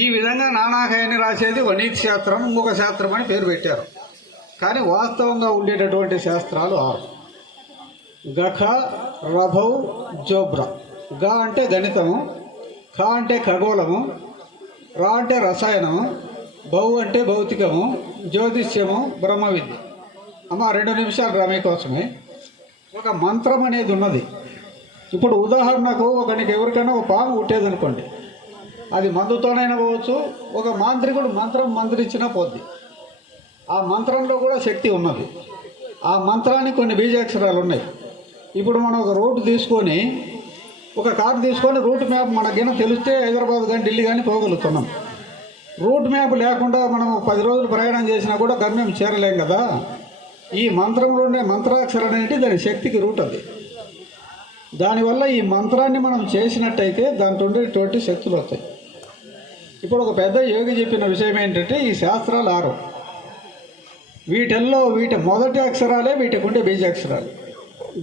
ఈ విధంగా నానాహయాన్ని రాసేది వనీతి శాస్త్రం, ఇంకొక శాస్త్రం అని పేరు పెట్టారు. కానీ వాస్తవంగా ఉండేటటువంటి శాస్త్రాలు 6: గఖ, రభౌ, జోబ్ర. గ అంటే గణితము, ఖ అంటే ఖగోళము, రా అంటే రసాయనము, బౌ అంటే భౌతికము, జ్యోతిష్యము, బ్రహ్మ విద్య. అమ్మ 2 నిమిషాలు రా మీకోసమే. ఒక మంత్రం అనేది ఉన్నది. ఇప్పుడు ఉదాహరణకు ఒకనికి ఎవరికైనా ఒక పాము కుట్టేదనుకోండి, అది మందుతోనైనా పోవచ్చు. ఒక మాంత్రికుడు మంత్రం మంత్రించినా పోద్ది. ఆ మంత్రంలో కూడా శక్తి ఉన్నది. ఆ మంత్రానికి కొన్ని బీజాక్షరాలు ఉన్నాయి. ఇప్పుడు మనం ఒక రూట్ తీసుకొని, ఒక కారు తీసుకొని రూట్ మ్యాప్ మనకైనా తెలిస్తే హైదరాబాద్ కానీ ఢిల్లీ కానీ పోగలుగుతున్నాం. రూట్ మ్యాప్ లేకుండా మనం 10 రోజులు ప్రయాణం చేసినా కూడా గమ్యం చేరలేం కదా. ఈ మంత్రంలో ఉండే మంత్రాక్షరం ఏంటి, దాని శక్తికి రూట్ అది. దానివల్ల ఈ మంత్రాన్ని మనం చేసినట్టయితే దాంట్లో ఉండేటువంటి శక్తులు వస్తాయి. ఇప్పుడు ఒక పెద్ద యోగి చెప్పిన విషయం ఏంటంటే, ఈ శాస్త్రాలు 6. వీటి మొదటి అక్షరాలే వీటికి ఉండే బీజాక్షరాలు.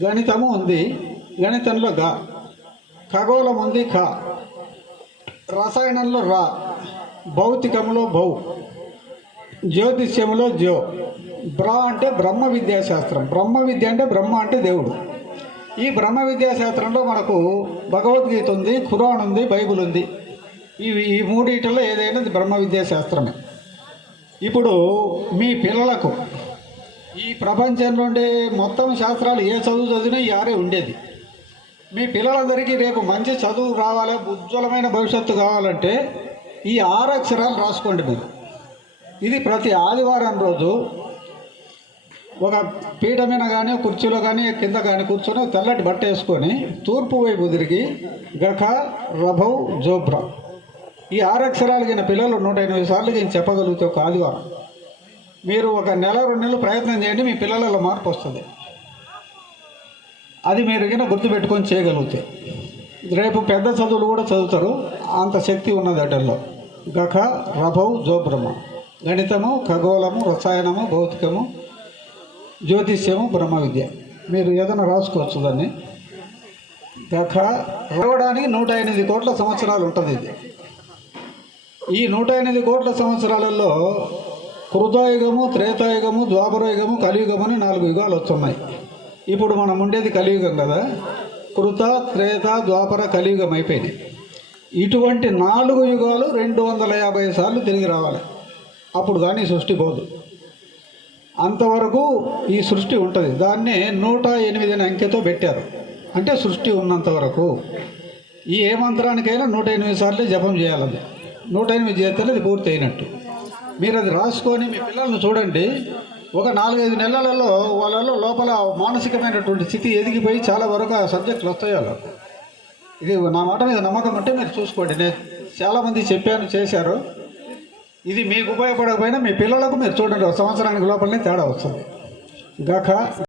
గణితము ఉంది, గణితంలో గ. ఖగోళం ఉంది, ఖ. రసాయనంలో రా. భౌతికంలో భౌ. జ్యోతిష్యంలో జో. బ్రా అంటే బ్రహ్మ విద్యాశాస్త్రం. బ్రహ్మ విద్య అంటే బ్రహ్మ అంటే దేవుడు. ఈ బ్రహ్మ విద్యాశాస్త్రంలో మనకు భగవద్గీత ఉంది, ఖురాన్ ఉంది, బైబుల్ ఉంది. ఈ మూడిటిలో ఏదైనా బ్రహ్మ విద్యాశాస్త్రమే. ఇప్పుడు మీ పిల్లలకు ఈ ప్రపంచంలో ఉండే మొత్తం శాస్త్రాలు ఏ చదువు చదివినా ఈ 6 ఉండేది. మీ పిల్లలందరికీ రేపు మంచి చదువు రావాలి, ఉజ్వలమైన భవిష్యత్తు కావాలంటే ఈ 6 అక్షరాలు రాసుకోండి మీరు. ఇది ప్రతి ఆదివారం రోజు ఒక పీఠ మీద కానీ కుర్చీలో కానీ కింద కానీ కూర్చొని తెల్లటి బట్ట వేసుకొని తూర్పు వైపు తిరిగి గఖ, రభౌ, జోబ్ర ఈ 6 అక్షరాలు కింద పిల్లలు 108 సార్లు కింద చెప్పగలిగితే ఒక ఆదివారం మీరు ఒక నెల 2 నెలలు ప్రయత్నం చేయండి, మీ పిల్లలలో మార్పు వస్తుంది. అది మీరు కింద గుర్తుపెట్టుకొని చేయగలిగితే రేపు పెద్ద చదువులు కూడా చదువుతారు. అంత శక్తి ఉన్నది అటల్లో. గఖ, రభౌ, జోబ్రమ. గణితము, ఖగోళము, రసాయనము, భౌతికము, జ్యోతిష్యము, బ్రహ్మ విద్య. మీరు ఏదైనా రాసుకోవచ్చు దాన్ని. గఖ రావడానికి 108 కోట్ల సంవత్సరాలు ఉంటుంది. ఇది ఈ 108 కోట్ల సంవత్సరాలలో కృతయుగము, త్రేతాయుగము, ద్వాపరయుగము, కలియుగము అని 4 యుగాలు వస్తున్నాయి. ఇప్పుడు మనం ఉండేది కలియుగం కదా. కృత, త్రేత, ద్వాపర, కలియుగం అయిపోయినాయి. ఇటువంటి 4 యుగాలు 250 సార్లు తిరిగి రావాలి. అప్పుడు కానీ సృష్టి పోదు. అంతవరకు ఈ సృష్టి ఉంటుంది. దాన్నే 108 అనే అంకెతో పెట్టారు. అంటే సృష్టి ఉన్నంత వరకు ఏ మంత్రానికైనా 108 సార్లే జపం చేయాలి. 108 చేస్తేనే అది పూర్తి అయినట్టు. మీరు అది రాసుకొని మీ పిల్లల్ని చూడండి. ఒక 4-5 నెలలలో వాళ్ళలో లోపల మానసికమైనటువంటి స్థితి ఎదిగిపోయి చాలా వరకు ఆ సబ్జెక్టులు వస్తాయి వాళ్ళకు. ఇది నా మాట మీద నమ్మకం అంటే మీరు చూసుకోండి. నేను చాలామంది చెప్పాను, చేశారు. ఇది మీకు ఉపయోగపడకపోయినా మీ పిల్లలకు మీరు చూడండి, 1 సంవత్సరానికి లోపలనే తేడా వస్తుంది. గఖ